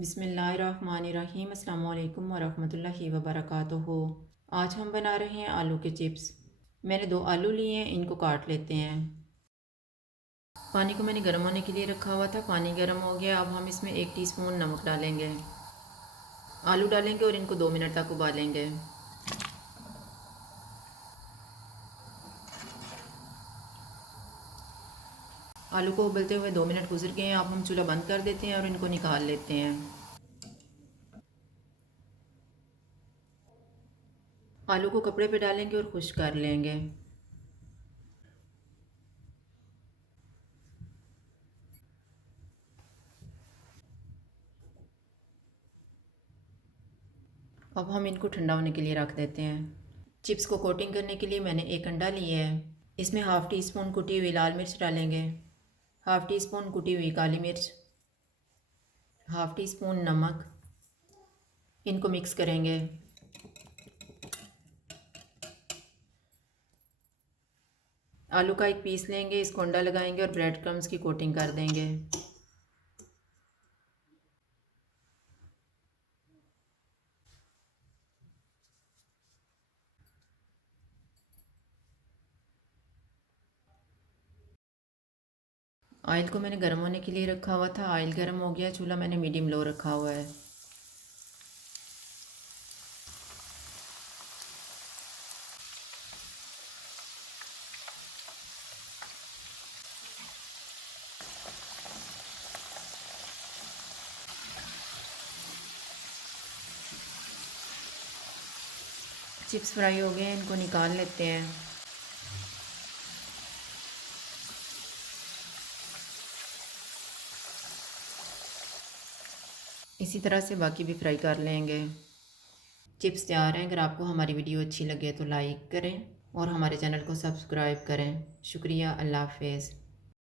बिस्मिल्लाहिर्रहमानिर्रहीम। अस्सलाम वालेकुम वरहमतुल्लाहि वबरकातुहू। आज हम बना रहे हैं आलू के चिप्स। मैंने 2 आलू लिए हैं, इनको काट लेते हैं। पानी को मैंने गर्म होने के लिए रखा हुआ था, पानी गर्म हो गया। अब हम इसमें 1 टीस्पून नमक डालेंगे, आलू डालेंगे और इनको 2 मिनट तक उबालेंगे। आलू को उबलते हुए 2 मिनट गुजर गए हैं। अब हम चूल्हा बंद कर देते हैं और इनको निकाल लेते हैं। आलू को कपड़े पे डालेंगे और खुश्क कर लेंगे। अब हम इनको ठंडा होने के लिए रख देते हैं। चिप्स को कोटिंग करने के लिए मैंने 1 अंडा लिया है। इसमें हाफ़ टी स्पून कुटी हुई लाल मिर्च डालेंगे, हाफ़ टी स्पून कुटी हुई काली मिर्च, हाफ़ टी स्पून नमक। इनको मिक्स करेंगे। आलू का एक पीस लेंगे, इसको अंडा लगाएंगे और ब्रेड क्रम्स की कोटिंग कर देंगे। ऑयल को मैंने गर्म होने के लिए रखा हुआ था। ऑयल गर्म हो गया, चूल्हा मैंने मीडियम लो रखा हुआ है। चिप्स फ्राई हो गए हैं, इनको निकाल लेते हैं। इसी तरह से बाकी भी फ्राई कर लेंगे। चिप्स तैयार हैं। अगर आपको हमारी वीडियो अच्छी लगे तो लाइक करें और हमारे चैनल को सब्सक्राइब करें। शुक्रिया। अल्लाह हाफ़िज़।